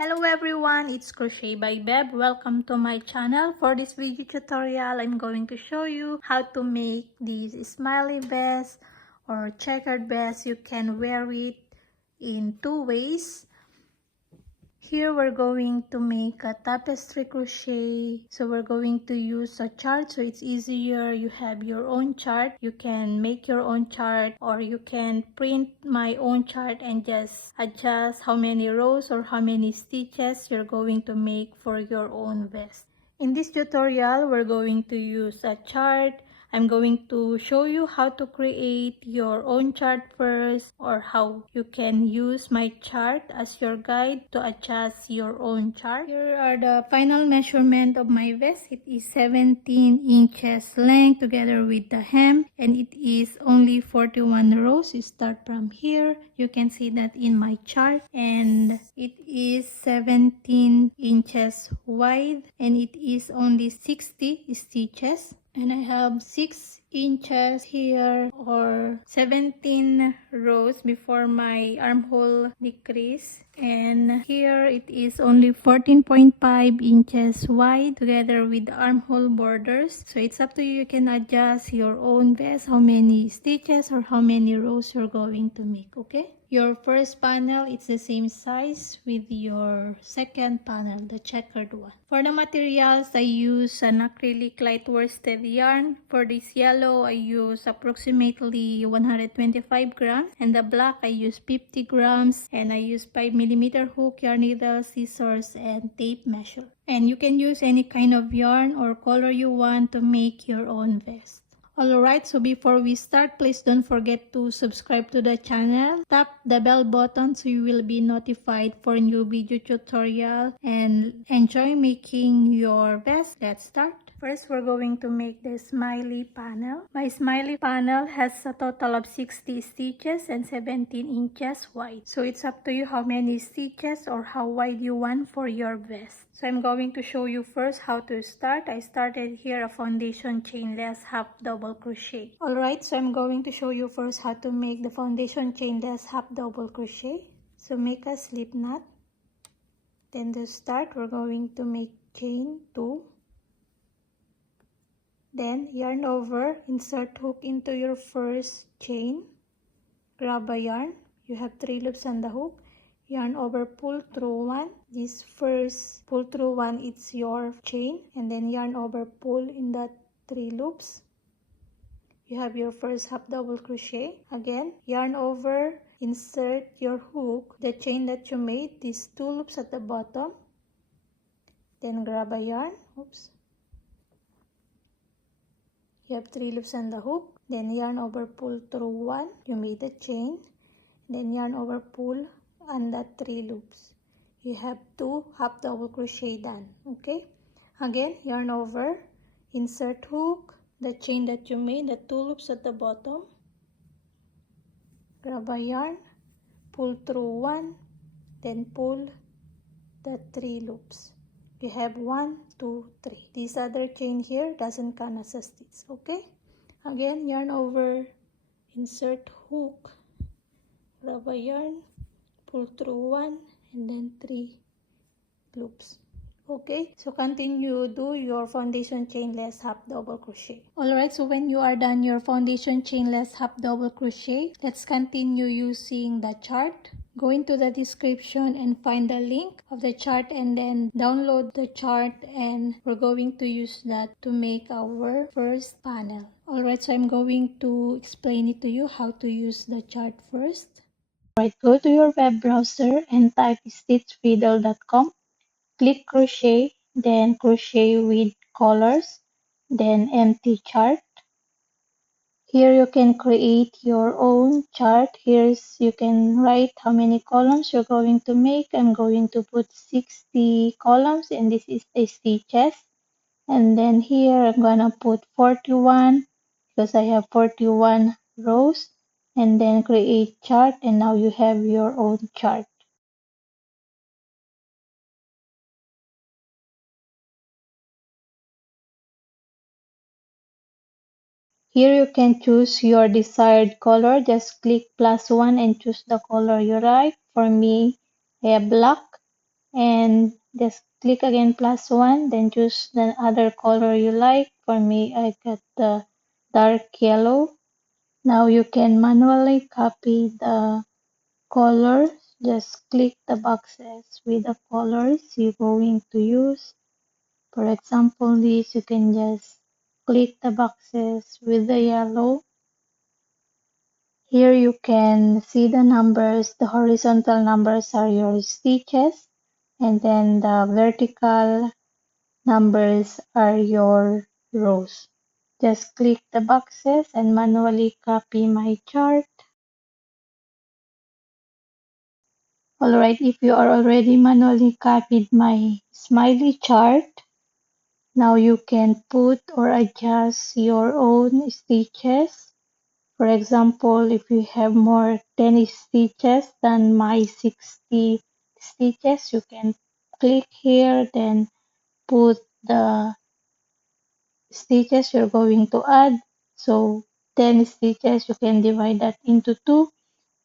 Hello everyone, it's Crochet by Beb. Welcome to my channel. For this video tutorial, I'm going to show you how to make these smiley vest or checkered vest. You can wear it in two ways. Here we're going to make a tapestry crochet. So we're going to use a chart so it's easier. You have your own chart. You can make your own chart or you can print my own chart and just adjust how many rows or how many stitches you're going to make for your own vest. In this tutorial, we're going to use a chart. I'm going to show you how to create your own chart first or how you can use my chart as your guide to adjust your own chart. Here are the final measurement of my vest. It is 17 inches length together with the hem and it is only 41 rows. You start from here. You can see that in my chart and it is 17 inches wide and it is only 60 stitches. And I have 6 inches here or 17 rows before my armhole decrease. And here it is only 14.5 inches wide together with the armhole borders. So it's up to you. You can adjust your own vest, how many stitches or how many rows you're going to make, okay? Your first panel, it's the same size with your second panel, the checkered one. For the materials, I use an acrylic light worsted yarn. For this yellow, I use approximately 125 grams. And the black, I use 50 grams. And I use 5mm hook, yarn needle, scissors, and tape measure. And you can use any kind of yarn or color you want to make your own vest. Alright, so before we start, please don't forget to subscribe to the channel. Tap the bell button so you will be notified for new video tutorial and enjoy making your vest. Let's start. First, we're going to make the smiley panel. My smiley panel has a total of 60 stitches and 17 inches wide. So it's up to you how many stitches or how wide you want for your vest. So I'm going to show you first how to start. I started here a foundation chainless half double crochet. Alright, so I'm going to show you first how to make the foundation chainless half double crochet. So make a slip knot. Then to start, we're going to make chain 2. Then yarn over, insert hook into your first chain. Grab a yarn. You have 3 loops on the hook. Yarn over, pull through 1. This first pull through 1, it's your chain, and then yarn over, pull in that 3 loops. You have your first half double crochet. Again, yarn over, insert your hook, the chain that you made, these 2 loops at the bottom. Then grab a yarn. Oops. You have 3 loops on the hook. Then yarn over, pull through 1. You made a chain. Then yarn over, pull on that 3 loops. You have 2 half double crochet done. Okay, again yarn over, insert hook, the chain that you made, the 2 loops at the bottom. Grab a yarn, pull through 1, then pull the 3 loops. You have 1, 2, 3. This other chain here doesn't count as a stitch. Okay, again yarn over, insert hook, grab a yarn, pull through 1 and then 3 loops. Okay, so continue do your foundation chainless half double crochet. Alright, so when you are done your foundation chainless half double crochet, let's continue using the chart. Go into the description and find the link of the chart and then download the chart, and we're going to use that to make our first panel. Alright, so I'm going to explain it to you how to use the chart first. Right, go to your web browser and type stitchfiddle.com. Click crochet, then crochet with colors, then empty chart. Here you can create your own chart. You can write how many columns you're going to make. I'm going to put 60 columns and this is the stitches. And then here I'm gonna put 41 because I have 41 rows. And then create chart, and now you have your own chart. Here you can choose your desired color. Just click +1 and choose the color you like. For me, I have black, and just click again +1, then choose the other color you like. For me, I got the dark yellow. Now you can manually copy the colors. Just click the boxes with the colors you're going to use. For example, this you can just click the boxes with the yellow. Here you can see the numbers. The horizontal numbers are your stitches, and then the vertical numbers are your rows. Just click the boxes and manually copy my chart. Alright, if you are already manually copied my smiley chart, now you can put or adjust your own stitches. For example, if you have more 10 stitches than my 60 stitches, you can click here, then put the stitches you're going to add. So 10 stitches, you can divide that into 2,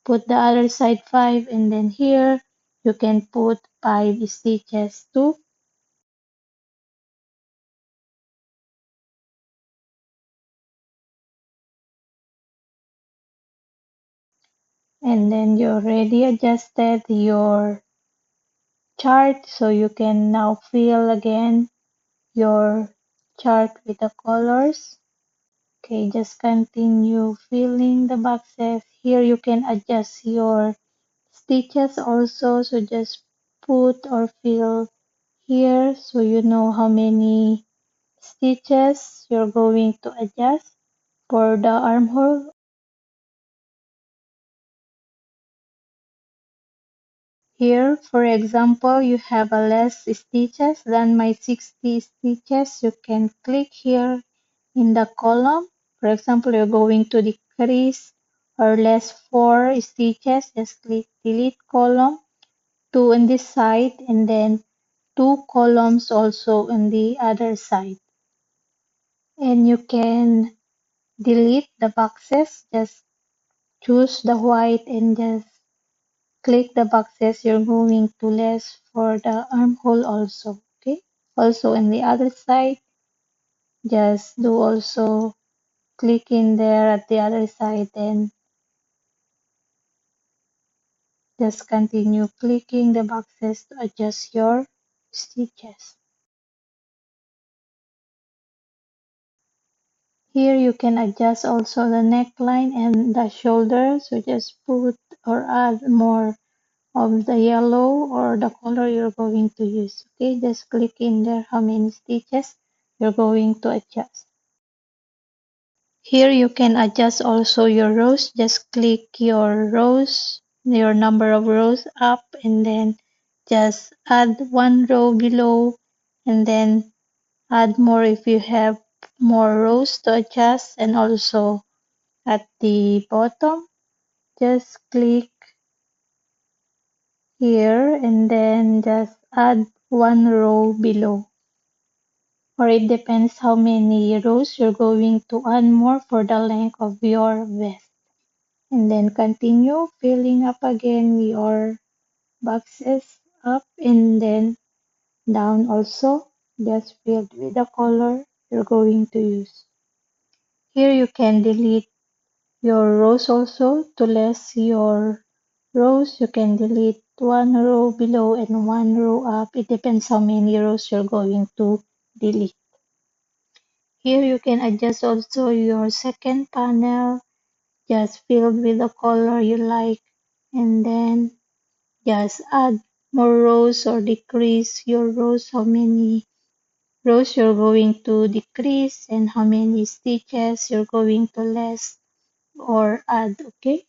put the other side 5, and then here you can put 5 stitches too. And then you already adjusted your chart, so you can now fill again your chart with the colors. Okay, just continue filling the boxes. Here you can adjust your stitches also, so just put or fill here so you know how many stitches you're going to adjust for the armhole. Here, for example, you have a less stitches than my 60 stitches. You can click here in the column. For example, you're going to decrease or less 4 stitches. Just click delete column, 2 on this side, and then 2 columns also on the other side. And you can delete the boxes. Just choose the white and just click the boxes you're going to less for the armhole also. Okay. Also on the other side, just do also click in there at the other side and just continue clicking the boxes to adjust your stitches. Here you can adjust also the neckline and the shoulder. So just put or add more of the yellow or the color you're going to use. Okay, just click in there how many stitches you're going to adjust. Here you can adjust also your rows. Just click your rows, your number of rows up, and then just add 1 row below, and then add more if you have more rows to adjust. And also at the bottom, just click here and then just add 1 row below. Or it depends how many rows you're going to add more for the length of your vest. And then continue filling up again your boxes up and then down also, just filled with the color you're going to use. Here you can delete your rows also. To less your rows, you can delete 1 row below and 1 row up. It depends how many rows you're going to delete. Here you can adjust also your second panel, just filled with the color you like, and then just add more rows or decrease your rows, how many rows you're going to decrease and how many stitches you're going to less or add. Okay,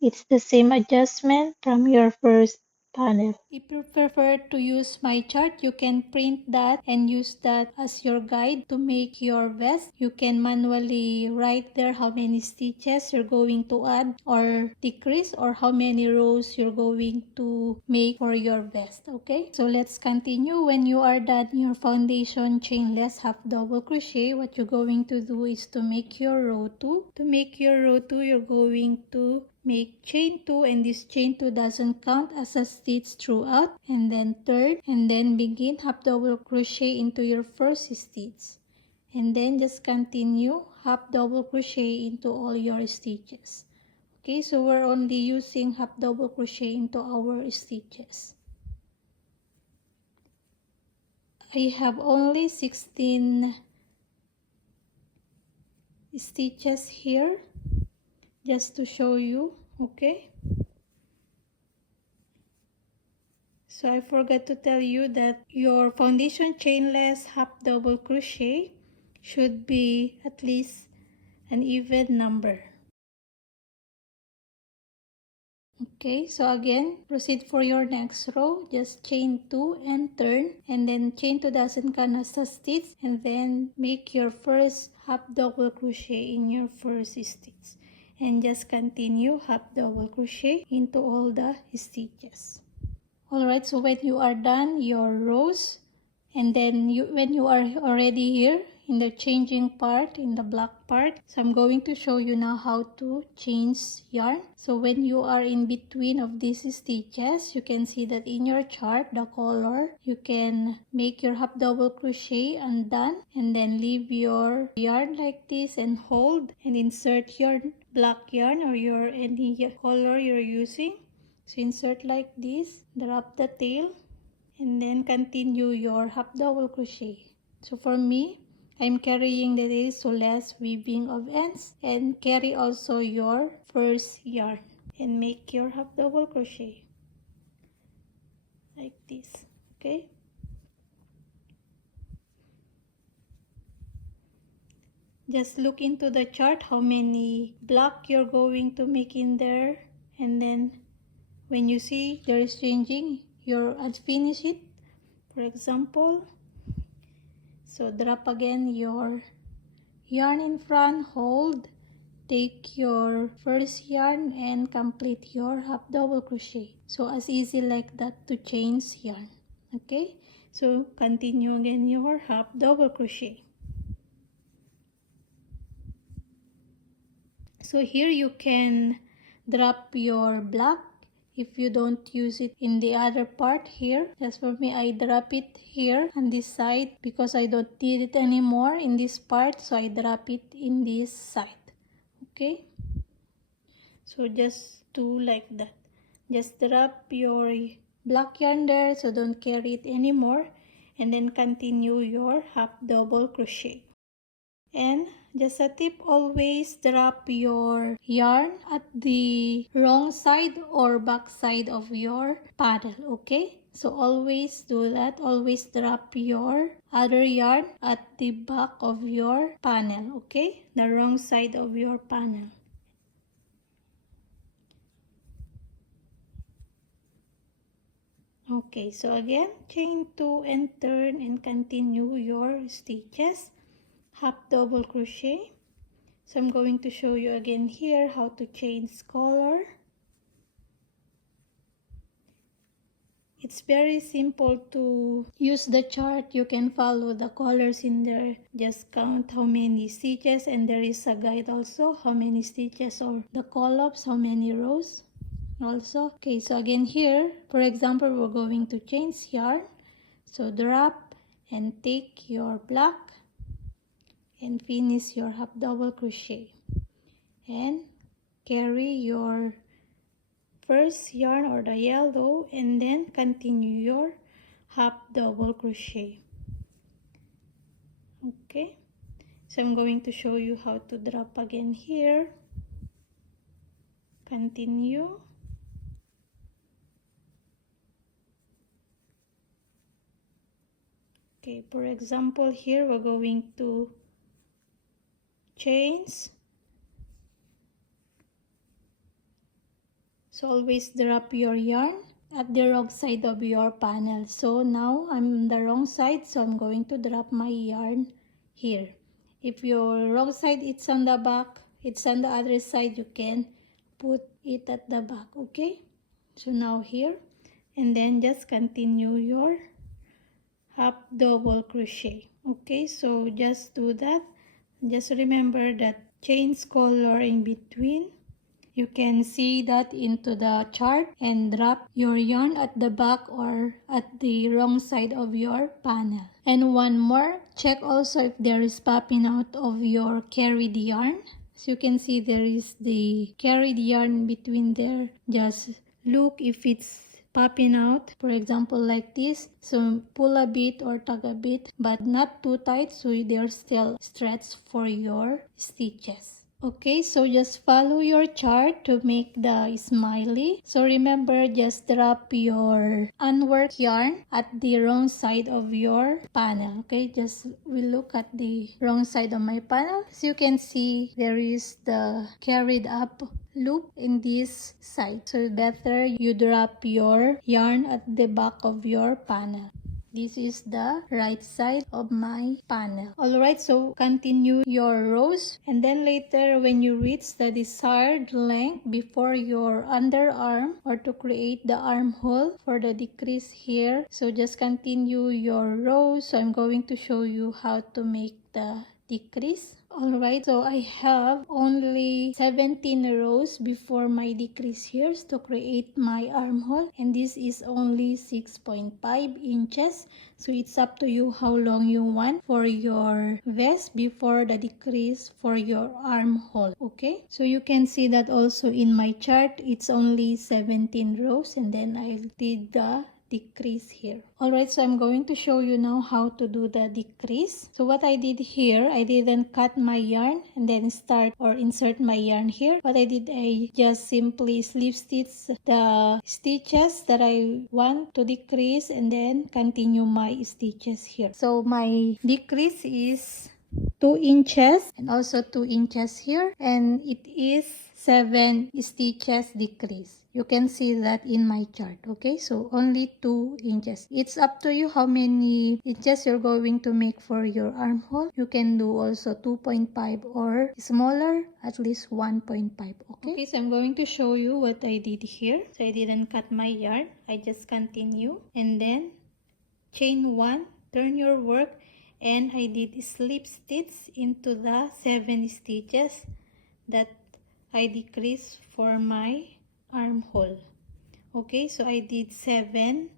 it's the same adjustment from your first panel. If you prefer to use my chart, you can print that and use that as your guide to make your vest. You can manually write there how many stitches you're going to add or decrease, or how many rows you're going to make for your vest. Okay, so let's continue. When you are done your foundation chainless half double crochet, what you're going to do is to make your row 2. To make your row 2, you're going to make chain 2, and this chain 2 doesn't count as a stitch throughout, and then turn and then begin half double crochet into your first stitch, and then just continue half double crochet into all your stitches. Okay, so we're only using half double crochet into our stitches. I have only 16 stitches here just to show you. Okay, so I forgot to tell you that your foundation chainless half double crochet should be at least an even number. Okay, so again, proceed for your next row. Just chain 2 and turn, and then chain 2 doesn't count as a stitch, and then make your first half double crochet in your first stitch, and just continue half double crochet into all the stitches. Alright, so when you are done your rows, and then when you are already here in the changing part, in the black part, so I'm going to show you now how to change yarn. So when you are in between of these stitches, you can see that in your chart, the color, you can make your half double crochet undone, and then leave your yarn like this and hold and insert your black yarn or your any color you're using. So insert like this, drop the tail, and then continue your half double crochet. So for me, I'm carrying the tail, so less weaving of ends, and carry also your first yarn and make your half double crochet like this. Okay, just look into the chart how many block you're going to make in there, and then when you see there is changing, you're finish it, for example. So drop again your yarn in front, hold, take your first yarn and complete your half double crochet. So as easy like that to change yarn. Okay, so continue again your half double crochet. So here you can drop your black if you don't use it in the other part here. Just for me, I drop it here on this side because I don't need it anymore in this part, so I drop it in this side. Okay, so just do like that. Just drop your black yarn there, so don't carry it anymore, and then continue your half double crochet. And just a tip, always drop your yarn at the wrong side or back side of your paddle. Okay, so always do that. Always drop your other yarn at the back of your panel. Okay, the wrong side of your panel. Okay, so again, chain 2 and turn and continue your stitches, half double crochet. So I'm going to show you again here how to change color. It's very simple to use the chart. You can follow the colors in there. Just count how many stitches, and there is a guide also how many stitches or the columns, how many rows also. Okay, so again here, for example, we're going to change yarn. So drop and take your black and finish your half double crochet and carry your first yarn or the yellow, and then continue your half double crochet. Okay, so I'm going to show you how to drop again here. Continue. Okay, for example, here we're going to change. So always drop your yarn at the wrong side of your panel. So now I'm on the wrong side, so I'm going to drop my yarn here. If your wrong side it's on the back, it's on the other side, you can put it at the back. Okay, so now here, and then just continue your half double crochet. Okay, so just do that. Just remember that change color in between You can see that into the chart and drop your yarn at the back or at the wrong side of your panel. And one more, check also if there is popping out of your carried yarn. As you can see, there is the carried yarn between there. Just look if it's popping out, for example like this. So pull a bit or tug a bit, but not too tight, so there's still stretch for your stitches. Okay, so just follow your chart to make the smiley. So remember, just drop your unworked yarn at the wrong side of your panel. Okay, just we look at the wrong side of my panel. As you can see, there is the carried up loop in this side. So better you drop your yarn at the back of your panel. This is the right side of my panel. Alright, so continue your rows, and then later when you reach the desired length before your underarm, or to create the armhole for the decrease here, so just continue your rows. So I'm going to show you how to make the decrease. Alright, so I have only 17 rows before my decrease here to create my armhole, and this is only 6.5 inches. So it's up to you how long you want for your vest before the decrease for your armhole. Okay, so you can see that also in my chart, it's only 17 rows, and then I did the decrease here. Alright, so I'm going to show you now how to do the decrease. So what I did here, I didn't cut my yarn and then start or insert my yarn here. What I did, I just simply slip stitch the stitches that I want to decrease and then continue my stitches here. So my decrease is 2 inches and also 2 inches here, and it is 7 stitches decrease. You can see that in my chart. Okay, so only 2 inches. It's up to you how many inches you're going to make for your armhole. You can do also 2.5 or smaller, at least 1.5. Okay, so I'm going to show you what I did here. So I didn't cut my yarn, I just continue and then chain 1, turn your work, and I did slip stitch into the 7 stitches that I decreased for my armhole. Okay, so I did 7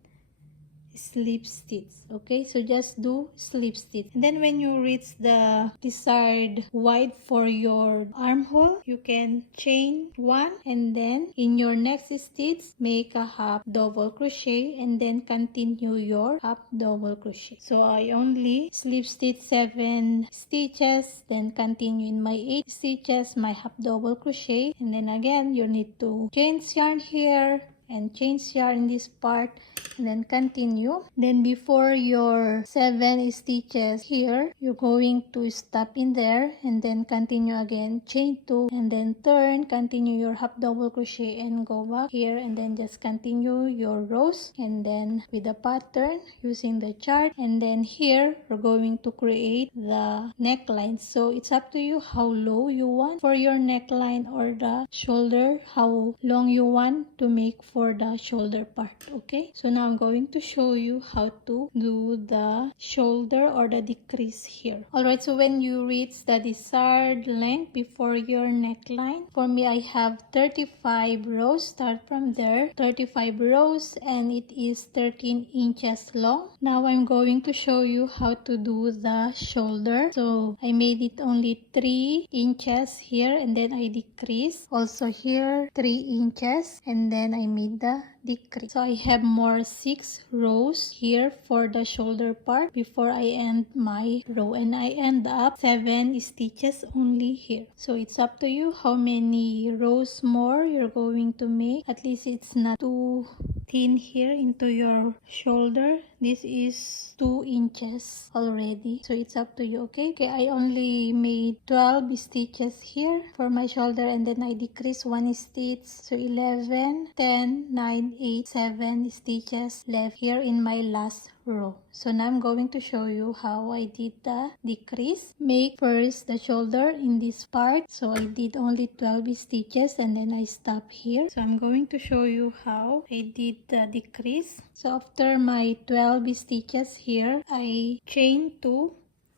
slip stitch. Okay, so just do slip stitch, and then when you reach the desired width for your armhole, you can chain 1, and then in your next stitch make a half double crochet and then continue your half double crochet. So I only slip stitch 7 stitches, then continue in my 8 stitches my half double crochet, and then again you need to change yarn here and change yarn in this part and then continue. Then before your 7 stitches here, you're going to stop in there and then continue again, chain 2 and then turn, continue your half double crochet and go back here, and then just continue your rows and then with the pattern using the chart. And then here we're going to create the neckline. So it's up to you how low you want for your neckline or the shoulder, how long you want to make for the shoulder part. Okay, so now I'm going to show you how to do the shoulder or the decrease here. Alright, so when you reach the desired length before your neckline, for me I have 35 rows. Start from there, 35 rows, and it is 13 inches long. Now I'm going to show you how to do the shoulder. So I made it only 3 inches here, and then I decrease also here 3 inches, and then I made the decrease. So I have more 6 rows here for the shoulder part before I end my row, and I end up 7 stitches only here. So it's up to you how many rows more you're going to make. At least it's not too thin here into your shoulder. This is 2 inches already, so it's up to you. Okay, I only made 12 stitches here for my shoulder, and then I decrease 1 stitch, so 11, 10, 9, 8, 7 stitches left here in my last row. So now I'm going to show you how I did the decrease. Make first the shoulder in this part. So I did only 12 stitches and then I stop here. So I'm going to show you how I did the decrease. So after my 12 stitches here, I chain 2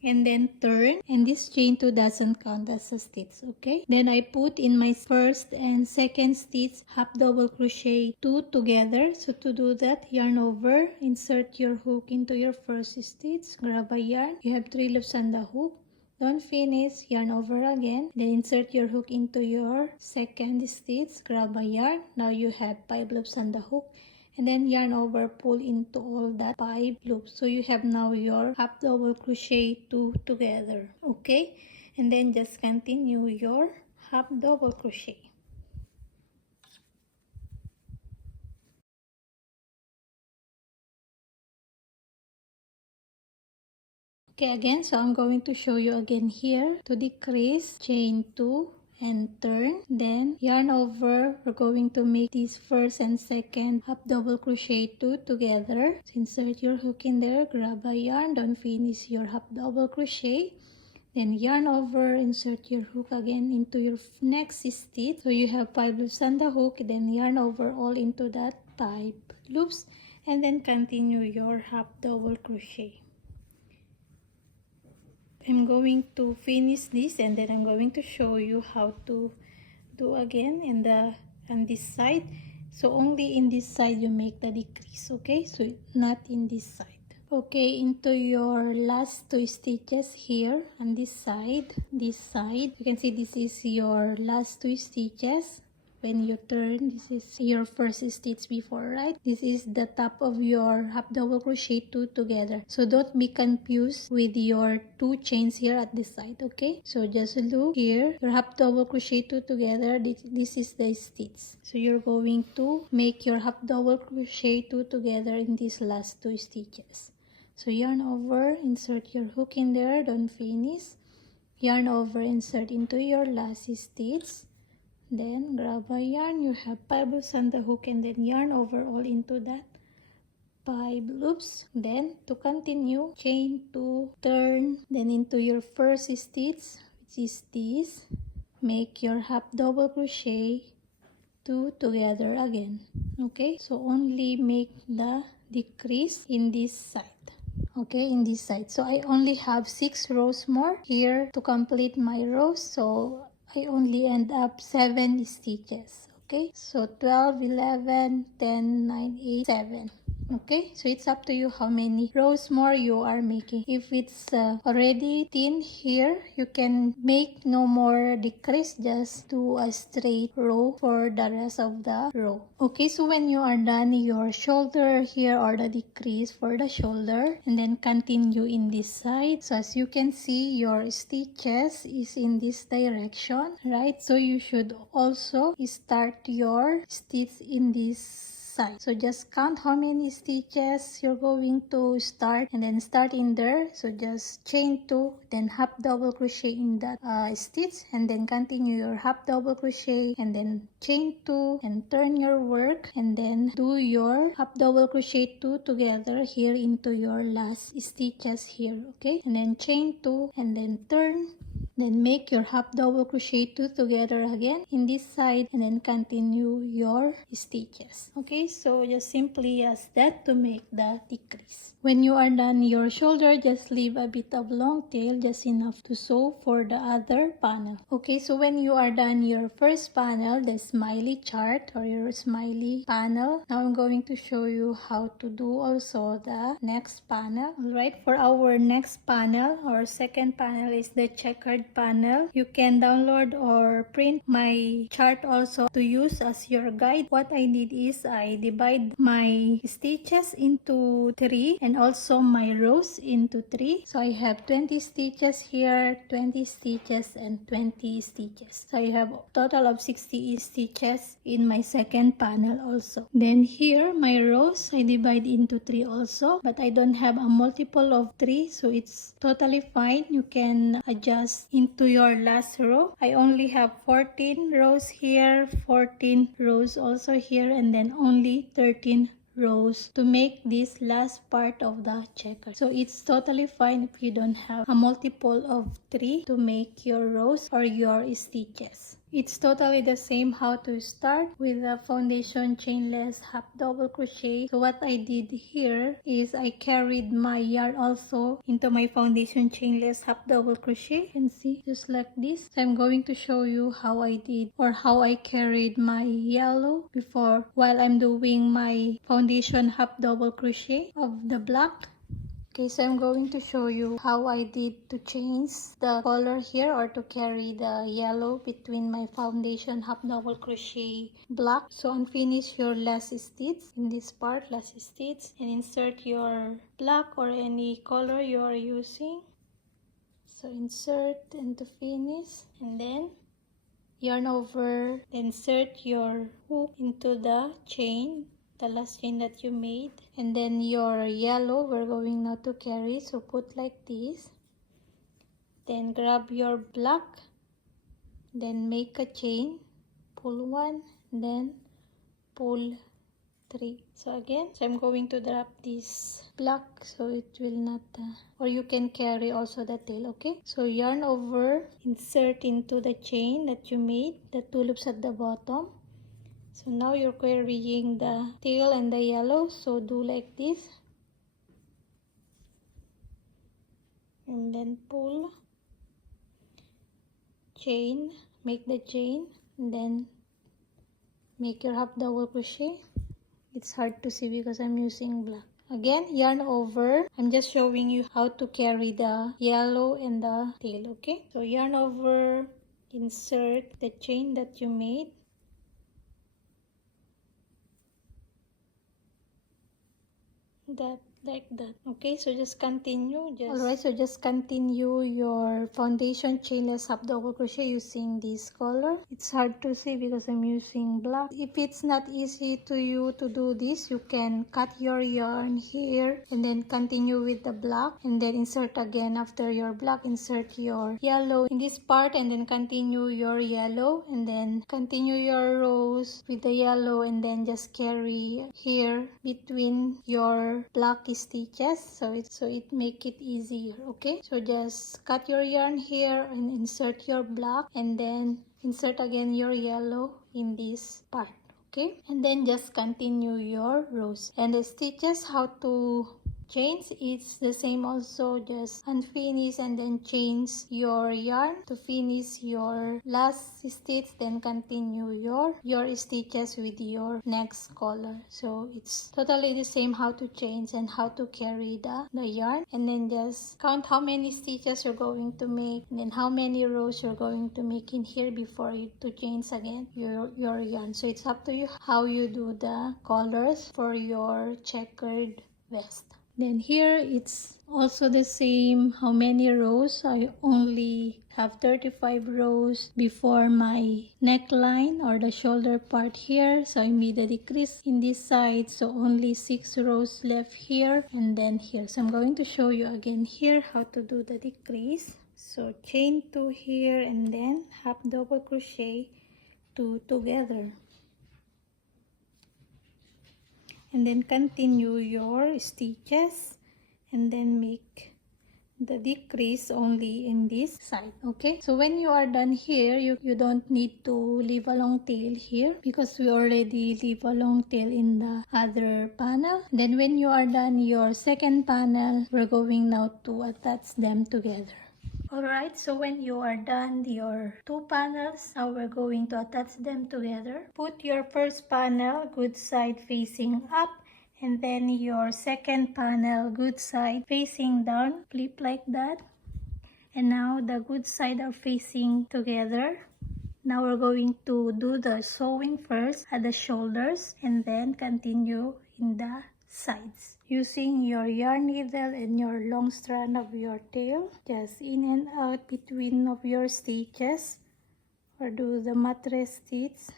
and then turn, and this chain 2 doesn't count as a stitch. Okay, then I put in my first and second stitch half double crochet 2 together. So to do that, yarn over, insert your hook into your first stitch, grab a yarn, you have 3 loops on the hook, don't finish, yarn over again, then insert your hook into your second stitch, grab a yarn, now you have 5 loops on the hook, and then yarn over, pull into all that 5 loops. So you have now your half double crochet 2 together. Okay, and then just continue your half double crochet. Okay, again, so I'm going to show you again here. To decrease, chain 2 and turn, then yarn over. We're going to make this first and second half double crochet 2 together. So insert your hook in there, grab a yarn, don't finish your half double crochet, then yarn over, insert your hook again into your next stitch. So you have 5 loops on the hook, then yarn over all into that 5 loops, and then continue your half double crochet. I'm going to finish this, and then I'm going to show you how to do again on this side. So only in this side you make the decrease. Okay, so not in this side. Okay, into your last 2 stitches here on this side, you can see this is your last 2 stitches. When you turn, this is your first stitch before, right? This is the top of your half double crochet 2 together. So don't be confused with your 2 chains here at this side. Okay, so just look here, your half double crochet 2 together, this is the stitch. So you're going to make your half double crochet 2 together in these last 2 stitches. So yarn over, insert your hook in there, don't finish, yarn over, insert into your last stitch, then grab a yarn, you have 5 loops on the hook, and then yarn over all into that 5 loops. Then to continue, chain 2, turn, then into your first stitch, which is this, make your half double crochet 2 together again. Okay, so only make the decrease in this side. Okay, in this side. So I only have 6 rows more here to complete my rows, so I only end up 7 stitches. Okay, so 12, 11, 10, 9, 8, 7. Okay, so it's up to you how many rows more you are making. If it's already thin here, you can make no more decrease, just do a straight row for the rest of the row. Okay, so when you are done your shoulder here, or the decrease for the shoulder, and then continue in this side. So as you can see, your stitches is in this direction, right? So you should also start your stitch in this side. So just count how many stitches you're going to start, and then start in there. So just chain 2, then half double crochet in that stitch, and then continue your half double crochet, and then chain 2 and turn your work, and then do your half double crochet 2 together here into your last stitches here. Okay, and then chain 2 and then turn, then make your half double crochet 2 together again in this side, and then continue your stitches. Okay, so just simply as that to make the decrease. When you are done your shoulder, just leave a bit of long tail, just enough to sew for the other panel. Okay, so when you are done your first panel, the smiley chart or your smiley panel, now I'm going to show you how to do also the next panel. Alright, for our next panel, our second panel is the checkered panel. You can download or print my chart also to use as your guide. What I did is I divide my stitches into 3 and also my rows into 3. So I have 20 stitches here, 20 stitches, and 20 stitches. So I have a total of 60 stitches in my second panel also. Then here my rows I divide into 3 also, but I don't have a multiple of 3, so it's totally fine. You can adjust into your last row. I only have 14 rows here, 14 rows also here, and then only 13 rows to make this last part of the checker. So it's totally fine if you don't have a multiple of 3 to make your rows or your stitches. It's totally the same how to start with the foundation chainless half double crochet. So what I did here is I carried my yarn also into my foundation chainless half double crochet. You can see just like this. So I'm going to show you how I did or how I carried my yellow before while I'm doing my foundation half double crochet of the black. Okay, so I'm going to show you how I did to change the color here or to carry the yellow between my foundation half double crochet black. So unfinish your last stitch in this part, last stitch, and insert your black or any color you are using. So insert and to finish, and then yarn over, insert your hook into the chain, the last chain that you made, and then your yellow we're going now to carry, so put like this, then grab your black, then make a chain, pull one, then pull three. So again, so I'm going to drop this black so it will not or you can carry also the tail. Okay, so yarn over, insert into the chain that you made, the two loops at the bottom. So now you're carrying the tail and the yellow, so do like this, and then pull, chain, make the chain, and then make your half double crochet. It's hard to see because I'm using black. Again, yarn over. I'm just showing you how to carry the yellow and the tail. Okay, so yarn over, insert the chain that you made, that like that. Okay, so just continue. Alright, so just continue your foundation chainless half double crochet using this color. It's hard to see because I'm using black. If it's not easy to you to do this, you can cut your yarn here and then continue with the black, and then insert again after your black, insert your yellow in this part, and then continue your yellow, and then continue your rows with the yellow, and then just carry here between your black stitches, so it make it easier. Okay, so just cut your yarn here and insert your black, and then insert again your yellow in this part. Okay, and then just continue your rows, and the stitches how to change, it's the same also, just unfinish and then change your yarn to finish your last stitch, then continue your stitches with your next color. So it's totally the same how to change and how to carry the yarn, and then just count how many stitches you're going to make, and then how many rows you're going to make in here before you to change again your yarn. So it's up to you how you do the colors for your checkered vest. Then here it's also the same how many rows. I only have 35 rows before my neckline or the shoulder part here, so I made a decrease in this side, so only 6 rows left here and then here. So I'm going to show you again here how to do the decrease. So chain 2 here and then half double crochet 2 together, and then continue your stitches and then make the decrease only in this side. Okay, so when you are done here, you don't need to leave a long tail here because we already leave a long tail in the other panel. Then when you are done your second panel, we're going now to attach them together. Alright, so when you are done your 2 panels, now we're going to attach them together. Put your first panel good side facing up, and then your second panel good side facing down. Flip like that. And now the good side are facing together. Now we're going to do the sewing first at the shoulders and then continue in the sides. Using your yarn needle and your long strand of your tail, just in and out between of your stitches, or do the mattress stitch.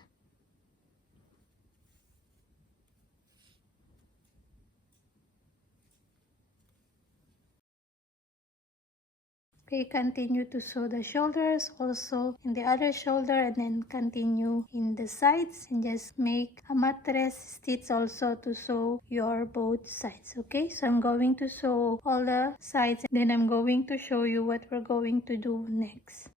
Okay, continue to sew the shoulders also in the other shoulder, and then continue in the sides and just make a mattress stitch also to sew your both sides. Okay, so I'm going to sew all the sides, then I'm going to show you what we're going to do next.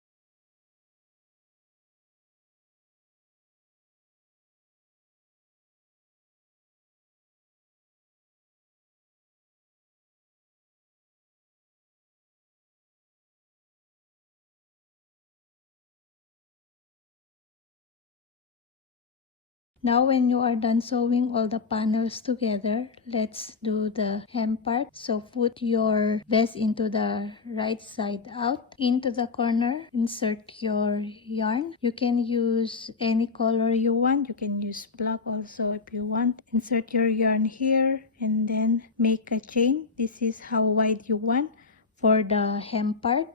Now when you are done sewing all the panels together, let's do the hem part. So put your vest into the right side out. Into the corner, insert your yarn. You can use any color you want. You can use black also if you want. Insert your yarn here and then make a chain. This is how wide you want for the hem part.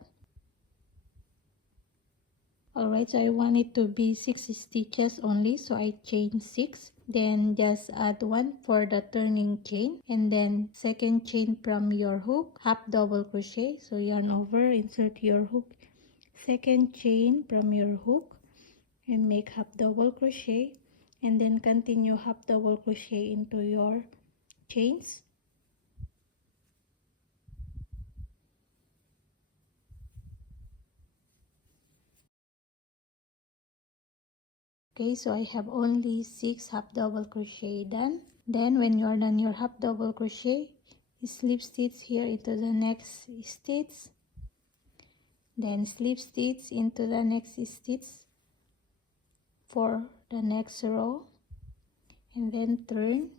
Alright, so I want it to be 6 stitches only, so I chain 6. Then just add 1 for the turning chain, and then second chain from your hook, half double crochet. So yarn over, insert your hook, second chain from your hook, and make half double crochet, and then continue half double crochet into your chains. Okay, so I have only 6 half double crochet done. Then when you are done your half double crochet, slip stitch here into the next stitch, then slip stitch into the next stitch for the next row, and then turn.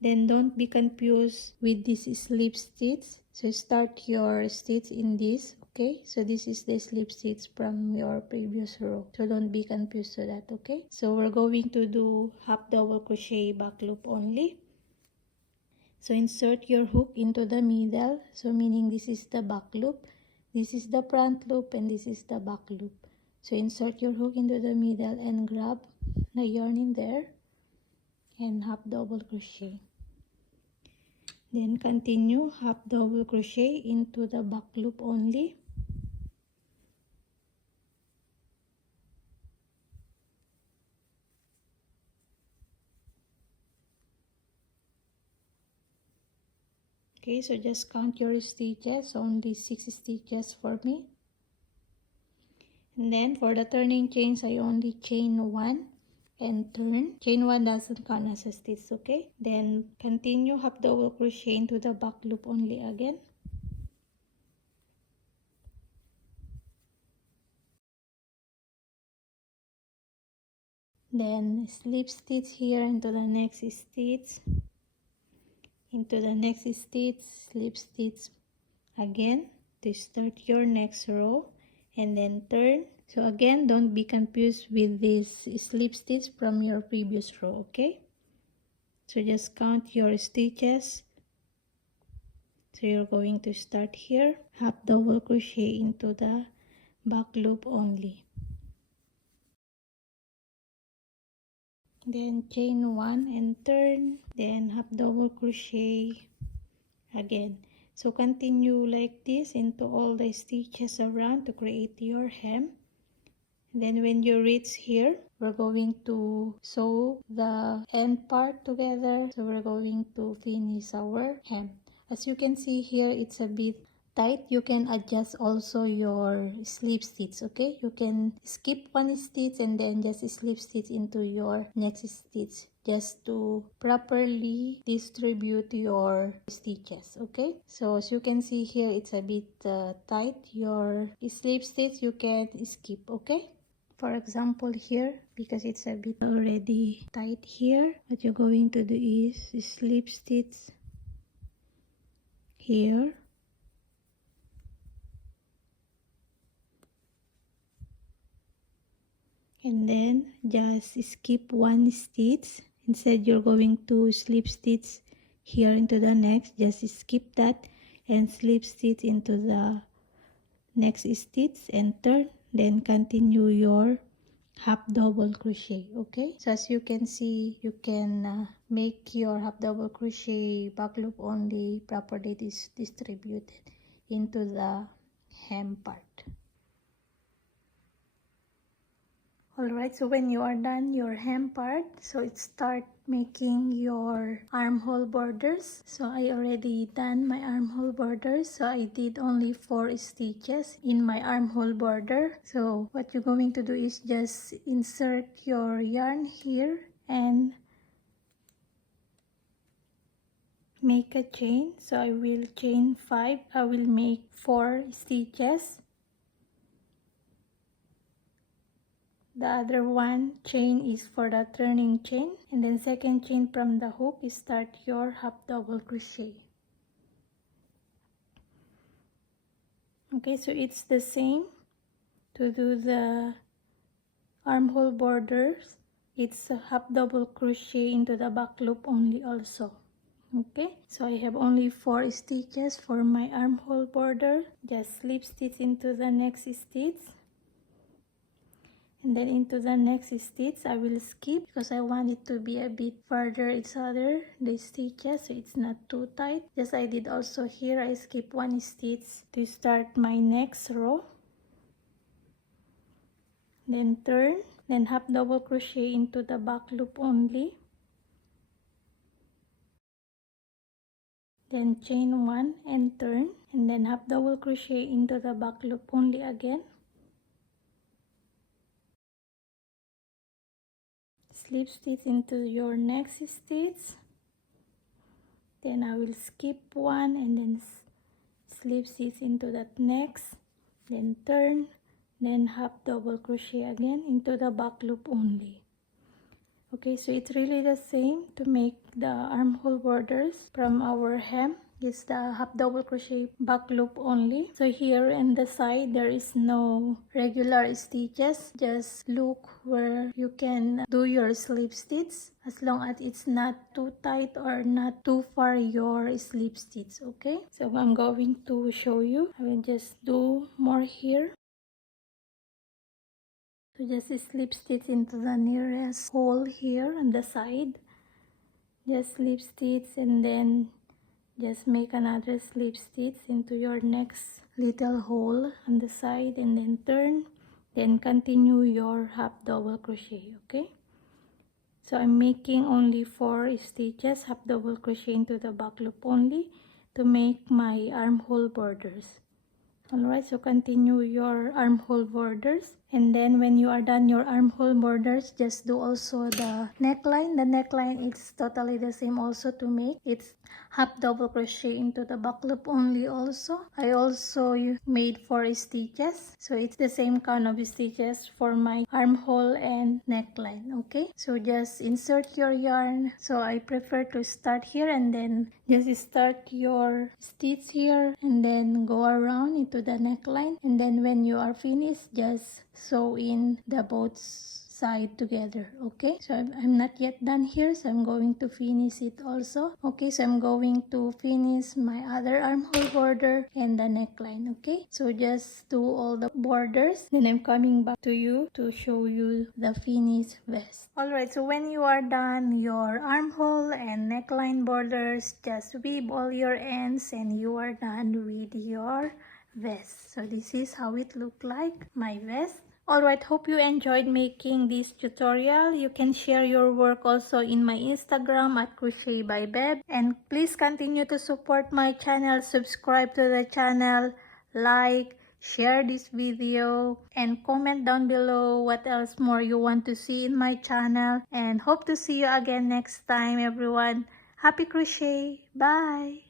Then don't be confused with this slip stitch, so start your stitch in this. Okay, so this is the slip stitch from your previous row, so don't be confused to that. Okay, so we're going to do half double crochet back loop only. So insert your hook into the middle, so meaning this is the back loop, this is the front loop, and this is the back loop. So insert your hook into the middle and grab the yarn in there and half double crochet. Then continue half double crochet into the back loop only. Okay, so just count your stitches, only 6 stitches for me. And then for the turning chains, I only chain 1 and turn. Chain 1 doesn't count as a stitch, okay? Then continue half double crochet into the back loop only again. Then slip stitch here into the next stitch, into the next stitch, slip stitch again to start your next row, and then turn. So again, don't be confused with this slip stitch from your previous row, okay? So just count your stitches. So you're going to start here, half double crochet into the back loop only. Then chain 1 and turn, then half double crochet again. So continue like this into all the stitches around to create your hem. Then when you reach here, we're going to sew the end part together. So we're going to finish our hem. As you can see here, it's a bit tight. You can adjust also your slip stitch, okay? You can skip one stitch and then just slip stitch into your next stitch, just to properly distribute your stitches, okay? So as you can see here, it's a bit tight. Your slip stitch you can skip, okay? For example here, because it's a bit already tight here, what you're going to do is slip stitch here, and then just skip one stitch. Instead you're going to slip stitch here into the next, just skip that and slip stitch into the next stitch and turn, then continue your half double crochet, okay? So as you can see, you can make your half double crochet back loop only properly distributed into the hem part. Alright, so when you are done your hem part, so it start making your armhole borders. So I already done my armhole borders, so I did only 4 stitches in my armhole border. So what you're going to do is just insert your yarn here and make a chain. So I will chain 5. I will make 4 stitches. The other one chain is for the turning chain, and then second chain from the hook is start your half double crochet. Okay, so it's the same to do the armhole borders. It's a half double crochet into the back loop only also. Okay, so I have only 4 stitches for my armhole border. Just slip stitch into the next stitch, and then into the next stitch I will skip because I want it to be a bit further each other, the stitches, so it's not too tight. Just I did also here, I skip 1 stitch to start my next row, then turn, then half double crochet into the back loop only, then chain 1 and turn, and then half double crochet into the back loop only again, slip stitch into your next stitch, then I will skip 1 and then slip stitch into that next, then turn, then half double crochet again into the back loop only. Okay, so it's really the same to make the armhole borders from our hem. It's the half double crochet back loop only. So here in the side there is no regular stitches. Just look where you can do your slip stitch, as long as it's not too tight or not too far your slip stitch. Okay, so I'm going to show you. I will just do more here. So just slip stitch into the nearest hole here on the side. Just slip stitch and then just make another slip stitch into your next little hole on the side, and then turn, then continue your half double crochet. Okay, so I'm making only 4 stitches, half double crochet into the back loop only to make my armhole borders. Alright, so continue your armhole borders, and then when you are done your armhole borders, just do also the neckline. The neckline is totally the same also to make. It's half double crochet into the back loop only also. I also made 4 stitches, so it's the same kind of stitches for my armhole and neckline. Okay, so just insert your yarn. So I prefer to start here and then just start your stitch here and then go around into the neckline, and then when you are finished just sew in the both side together. Okay, so I'm not yet done here, so I'm going to finish it also. Okay, so I'm going to finish my other armhole border and the neckline. Okay, so just do all the borders, then I'm coming back to you to show you the finished vest. Alright, so when you are done your armhole and neckline borders, just weave all your ends and you are done with your vest. So this is how it look like, my vest. Alright, hope you enjoyed making this tutorial. You can share your work also in my Instagram at Crochet by Beb. And please continue to support my channel, subscribe to the channel, like, share this video, and comment down below what else more you want to see in my channel. And hope to see you again next time, everyone. Happy crochet! Bye!